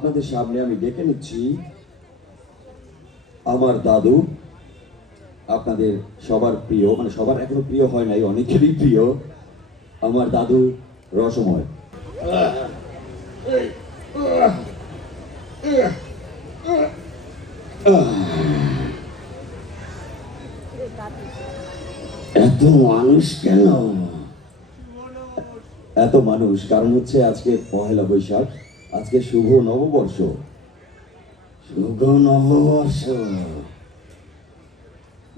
আপনাদের সামনে আমি ডেকে নিচ্ছি আমার দাদু। আপনাদের সবার প্রিয় মানে সবার এখনও প্রিয় হয় নাই, অনেকেরই প্রিয়। আমার দাদু রসময়। এত মানুষ কেন? এত মানুষ, কারণ হচ্ছে আজকে পহেলা বৈশাখ। আজকে শুভ নববর্ষ। শুভ নববর্ষ।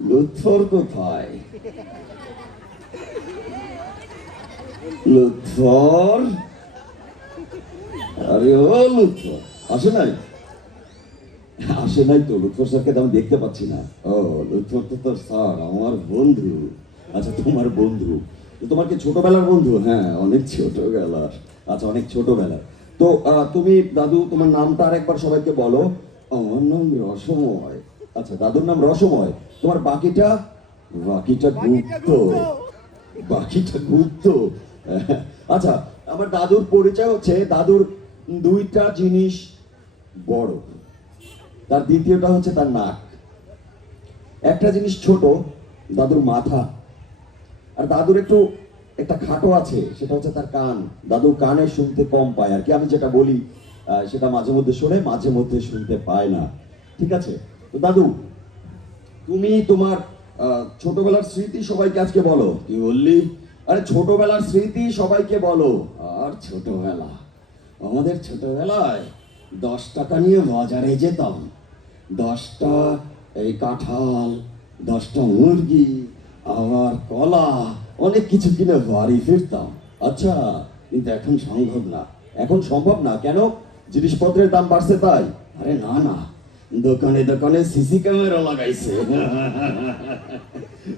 লুৎফর কোথায়? লুৎফর? আরে ও লুৎফর। আসে নাই? আসে নাই তো, লুৎফর স্যারকে আমি দেখতে পাচ্ছি না। ও, লুৎফর তো তোর স্যার, আমার বন্ধু। আচ্ছা তোমার বন্ধু। তোমার কি ছোটবেলার বন্ধু? হ্যাঁ অনেক ছোটবেলার। আচ্ছা অনেক ছোটবেলার। তো তুমি দাদু তোমার নামটা আর একবার সবাইকে বলো। আমার নাম রসময়। আচ্ছা দাদুর নাম রসময়। তোমার বাকিটা? বাকিটা গুপ্ত। বাকিটা গুপ্ত। আচ্ছা আমার দাদুর পরিচয় হচ্ছে দাদুর দুইটা জিনিস বড়। তার দ্বিতীয়টা হচ্ছে তার নাক। একটা জিনিস ছোট দাদুর মাথা। আর দাদুর একটু একটা খাটো আছে, সেটা হচ্ছে তার কান। দাদু কানে শুনতে কম পায়, আর কি আমি যেটা বলি সেটা মাঝে মধ্যে শোনে, মাঝে মধ্যে শুনতে পায় না। ঠিক আছে? তো দাদু, তুমি তোমার ছোটবেলার স্মৃতি সবাইকে আজকে বলো। কি বললি? আরে ছোটবেলার স্মৃতি সবাইকে বলো। আর ছোটবেলা, আমাদের ছোটবেলায় দশ টাকা নিয়ে বাজারে যেতাম। দশটা এই কাঁঠাল, দশটা মুরগি, আবার কলা অনেক কিছু কিনে বাড়ি ফিরতাম। আচ্ছা কিন্তু এখন সম্ভব না। এখন সম্ভব না। কেন? জিনিসপত্রের দাম বাড়ছে তাই। আরে না না। দোকানে দোকানে সিসি ক্যামেরা লাগাইছে।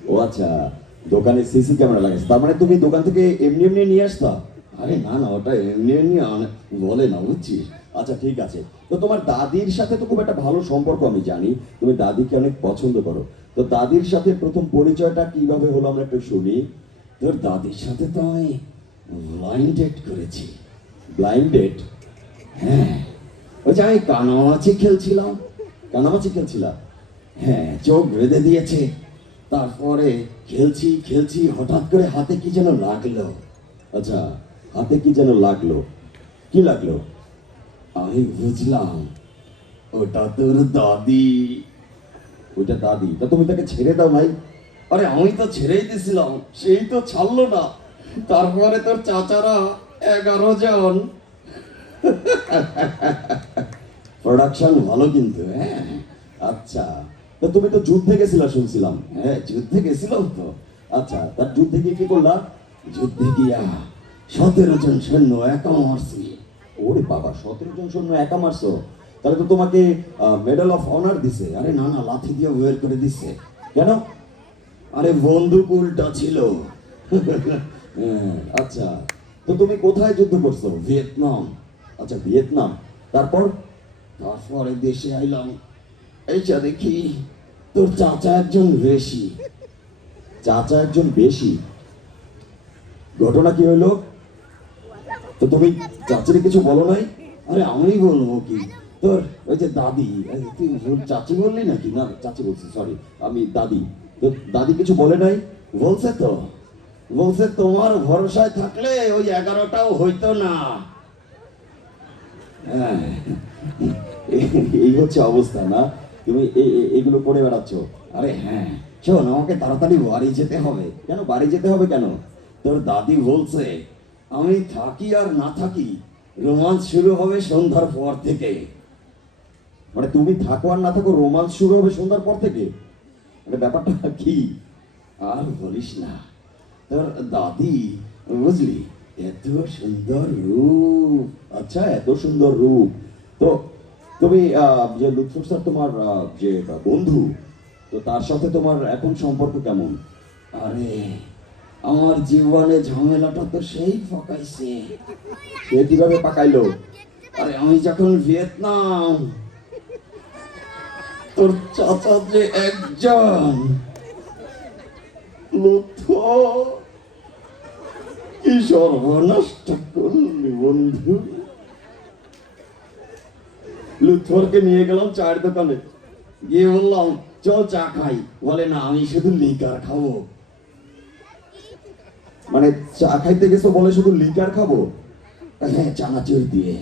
ও আচ্ছা দোকানে সিসি ক্যামেরা লাগাইছে। তার মানে তুমি দোকান থেকে এমনি এমনি নিয়ে আসতা? আরে না না, ওটা এমনি এমনি বলে না, বুঝছিস? আচ্ছা ঠিক আছে। তো তোমার দাদির সাথে তো খুব একটা ভালো সম্পর্ক, আমি জানি। তুমি দাদিকে অনেক পছন্দ করো। তো দাদির সাথে প্রথম পরিচয়টা কীভাবে হলো আমরা একটু শুনি। তোর দাদির সাথে তো আমি ব্লাইন্ড ডেট করেছি। ব্লাইন্ড ডেট হ্যাঁ। ওই যে আমি কানামাছি খেলছিলাম। কানামাছি খেলছিলাম? হ্যাঁ চোখ বেঁধে দিয়েছে। তারপরে খেলছি খেলছি, হঠাৎ করে হাতে কি যেন লাগল? আচ্ছা হাতে কি যেন লাগল? কি লাগল? আমি বুঝলাম, ওটা তোর দাদি। ওইটা দাদি। তা তুমি তাকে ছেড়ে দাও ভাই। আরে আমি তো ছেড়েই দিছিলাম, সেই তো ছাড়লো না। তারপরে তোর চাচারা এগারো জন। প্রোডাকশন ভালো কিন্তু হ্যাঁ? আচ্ছা তো তুমি তো যুদ্ধে গেছিলা শুনছিলাম। হ্যাঁ যুদ্ধে গেছিলাম তো। আচ্ছা তার যুদ্ধে গিয়ে কি করলা? যুদ্ধে গিয়া সতেরো জন সৈন্য একা মারছি। ওরে বাবা, সতেরো জন সৈন্য একা মারছো? তাহলে তো তোমাকে মেডেল অফ অনার দিছে। আরে না না, লাথি দিয়ে বের করে দিছে। কেন? আরে বন্দুক উল্টা ছিল। হ্যাঁ, আচ্ছা। তো তুমি কোথায় যুদ্ধ করছ? ভিয়েতনাম। আচ্ছা ভিয়েতনাম। তারপর? তারপরে দেশে আইলাম। এইটা দেখি তোর চাচা একজন বেশি। চাচা একজন বেশি? ঘটনা কি হইল? তো তুমি চাচির কিছু বলো নাই? আরে আমি বলব কি? তোর ওই যে দাদি তুই চাচি বললি নাকি? না চাচি বলছি সরি আমি দাদি। দাদি কিছু বলে নাই? বলছে তো, বলছে তোমার ভরসায় থাকলে ওই এগারোটাও হইতো না। হ্যাঁ এই- হচ্ছে অবস্থা, না? তুমি এইগুলো করে বেড়াচ্ছ। আরে হ্যাঁ শোন, আমাকে তাড়াতাড়ি বাড়ি যেতে হবে। কেন, বাড়ি যেতে হবে কেন? তোর দাদি বলছে, আমি থাকি আর না থাকি, রোমান্স শুরু হবে সন্ধ্যার পর থেকে। মানে তুমি থাকো আর না থাকো, রোমান্স শুরু হবে সন্ধ্যার পর থেকে? মানে ব্যাপারটা কি? আর বলিস না। তোর দাদি বুঝলি? এত সুন্দর রূপ। আচ্ছা এত সুন্দর রূপ। তো তুমি যে লুৎফর স্যার তোমার যে বন্ধু তো তার সাথে তোমার এখন সম্পর্ক কেমন? আরে আমার জীবনে ঝামেলাটা তো সেই পাকাইছে সে কীভাবে পাকাইলো? আরে আমি যখন ভিয়েতনাম তোর চাচা যে একজন কি করলি বন্ধু? লুথরকে নিয়ে গেলাম চায়ের দোকানে। গিয়ে বললাম, চল চা খাই। বলে, না, আমি শুধু লিকার খাব। মানে চা খাইতে গেছো বলে শুধু লিকার খাব? হ্যাঁ চানাচুর দিয়ে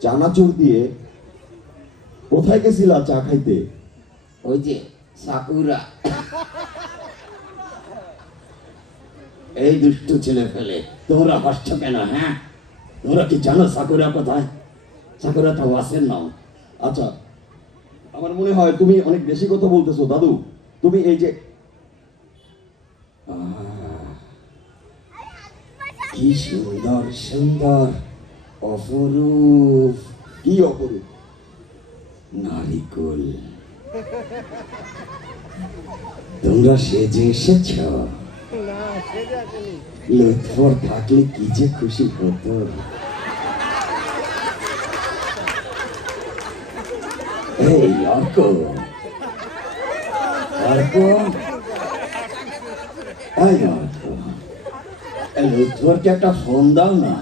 চানাচুর দিয়ে কোথায় গেছিলা চা খাইতে? ওই যে সাকুরা। এই দুষ্টু ছেলে ফেলে তোমরা হাসছো কেন হ্যাঁ? তোমরা কি জানো সাকুরা কোথায়? সাকুরা তো ওয়াসের নাম। আচ্ছা আমার মনে হয় তুমি অনেক বেশি কথা বলতেছো দাদু। তুমি এই যে কি সুন্দর সুন্দর অপরূপ। কি অপরূপ? নারিকল। তোমরা সেজে এসেছ? লুৎফর থাকলে কি যে খুশি হতো? এই অর্ক অর্ক এই অর্ক লুৎফরকে একটা ফোন দাও না।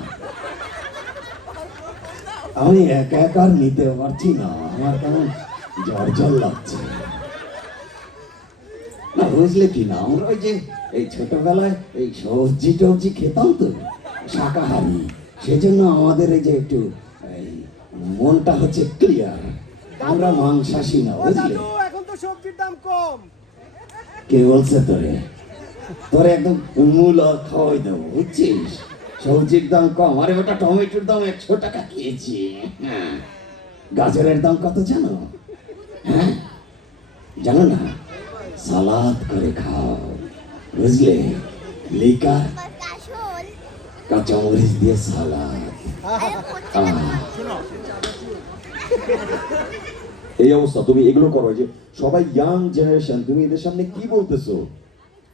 আমি একা একা নিতে পারছি না। আমার কেমন জ্বর জ্বর লাগছে। না বুঝলে কি না আমরা ওই যে এই ছোটবেলায় এই সবজি টবজি খেতাম তো শাকাহারি। সেজন্য আমাদের এই যে একটু এই মনটা হচ্ছে ক্লিয়ার আমরা মাংসাশী না বুঝলে? এখন তো সবজির দাম কম। কে বলছে তোরে? তোরে একদম মূল খাওয়াই দেবো বুঝছিস? সবজির দাম কম। আরে, ওটা টমেটোর দাম একশো টাকা খেয়েছি হ্যাঁ। গাজরের দাম কত জানো? হ্যাঁ? জানো না? সালাদ করে খাও। বুঝলে? লিকার কাঁচামরিচ দিয়ে সালাদ। এই অবস্থা, তুমি এগুলো করো যে সবাই ইয়াং জেনারেশন তুমি এদের সামনে কি বলতেছো?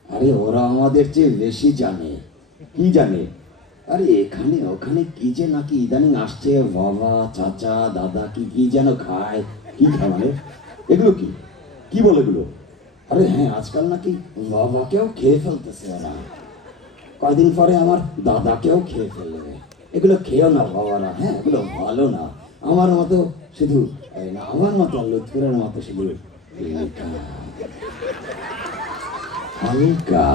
আরে, ওরা আমাদের চেয়ে বেশি জানে। কি জানে? আরে এখানে, ওখানে কি যে নাকি ইদানিং আসছে? বাবা, চাচা, দাদা, কি কি যেন খায়? কি মানে এগুলো কি? কি বলে এগুলো? আরে হ্যাঁ আজকাল নাকি বাবাকেও খেয়ে ফেলতেছে ওরা। কয়দিন পরে আমার দাদাকেও খেয়ে ফেলবে। এগুলো খেয়েও না বাবারা হ্যাঁ এগুলো ভালো না। আমার মতো শুধু আমার মতো লুৎফুরের মতো শুধু হালকা হালকা।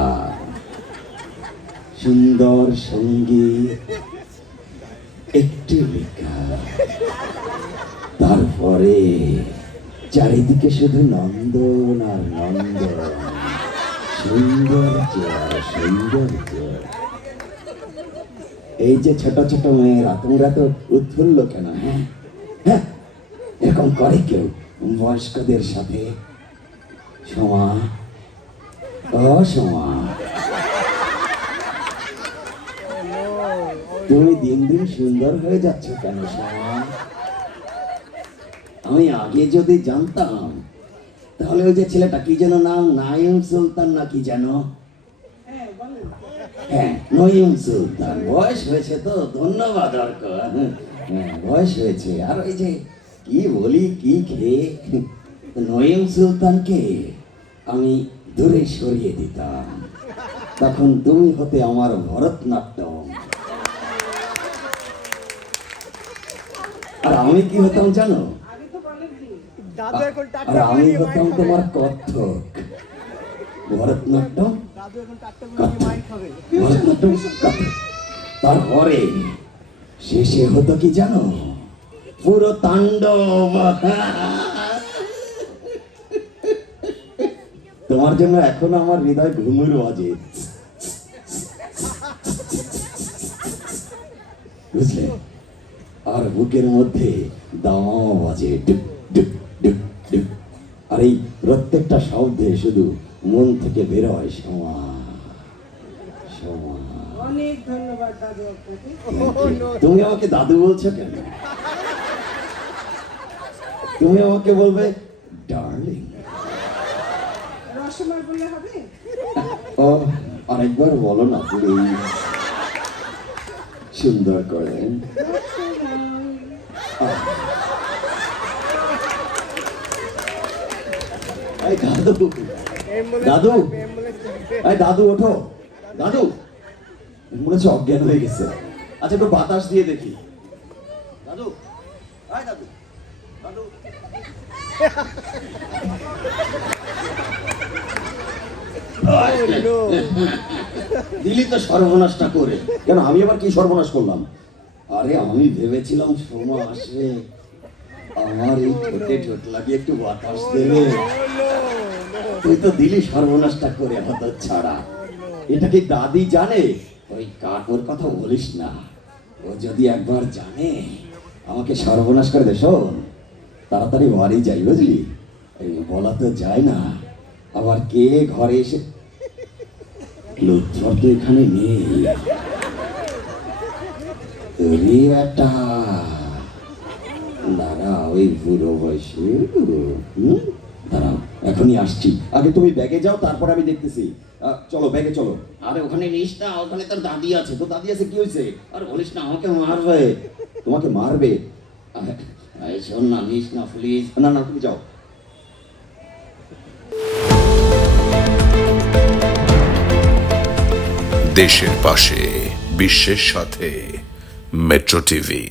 সুন্দর সঙ্গী একটি তারপরে চারিদিকে শুধু নন্দন আর নন্দন। সৌন্দর্য আর সৌন্দর্য এই যে ছোট ছোট মেয়েরা তোমরা তো উৎফুল্ল কেন হ্যাঁ? হ্যাঁ? এরকম করে কেউ বয়স্কদের সাথে? সমা? ও সমা তুমি দিন দিন সুন্দর হয়ে যাচ্ছ কেন আমি আগে যদি জানতাম, তাহলে ওই যে ছেলেটা কি যেন নাম নাইম সুলতান না কি যেন? হ্যাঁ সুলতান। বয়স হয়েছে তো, ধন্যবাদ হ্যাঁ বয়স হয়েছে। আর ওই যে কি বলি, কি খেয়ে? নইম সুলতানকে আমি দূরে সরিয়ে দিতাম। তখন তুমি হতে আমার ভরতনাট্যম। আর আমি কি হতাম জানো? আর আমি হতাম তোমার কত্থক। ভরতনাট্যম? ভরতনাট্যম তারপরে শেষে হতো কি জানো? পুরো তাণ্ডব তোমার জন্য এখন আমার হৃদয় ঘুমুর বাজে বুঝলে? বুকের মধ্যে দামাও বাজে ডুক ডুক ডুক ডুক আর এই প্রত্যেকটা শব্দে শুধু মন থেকে বেরোয় সমা সমা অনেক ধন্যবাদ দাদু তুমি আমাকে দাদু বলছো কেন? তুমি আমাকে বলবে ডার্লিং রসমার বললে হবে? ও আরেকবার বলো না প্লিজ সুন্দর করে। এই দাদু। দাদু। এই দাদু, ওঠো। দাদু মনে হচ্ছে অজ্ঞান হয়ে গেছে। আচ্ছা একটু বাতাস দিয়ে দেখি। দাদু, আয় দাদু। no. দিলি তো সর্বনাশটা করে। কেন, আমি আবার কি সর্বনাশ করলাম? আরে, আমি ভেবেছিলাম সোমা আসবে। আমার এই ঠোঁটে ঠোঁট লাগিয়ে একটু বাতাস দেবে। তুই তো দিলি সর্বনাশটা করে হতো ছাড়া। এটা কি দাদি জানে? ওই কাকুর কথা বলিস না। ও যদি একবার জানে আমাকে সর্বনাশ করে দে শোন। তাড়াতাড়ি বাড়ি যাই বুঝলি? এই বলা তো যায় না। আবার কে ঘরে এসে লুৎফর তো এখানে নেই। একটা দাঁড়া ওই বুড়ো বয়সে? দাঁড়াও এখনই আসছি। আগে তুমি ব্যাগে যাও তারপর আমি দেখতেছি। চলো ব্যাগে চলো। আরে ওখানে নিস না ওখানে তোর দাদি আছে। তো দাদি আছে কি হয়েছে? আর বলিস না আমাকে মারবে। তোমাকে মারবে? শোন না নিস না প্লিজ না না তুমি যাও। দেশের পাশে বিশ্বের সাথে মেট্রো টিভি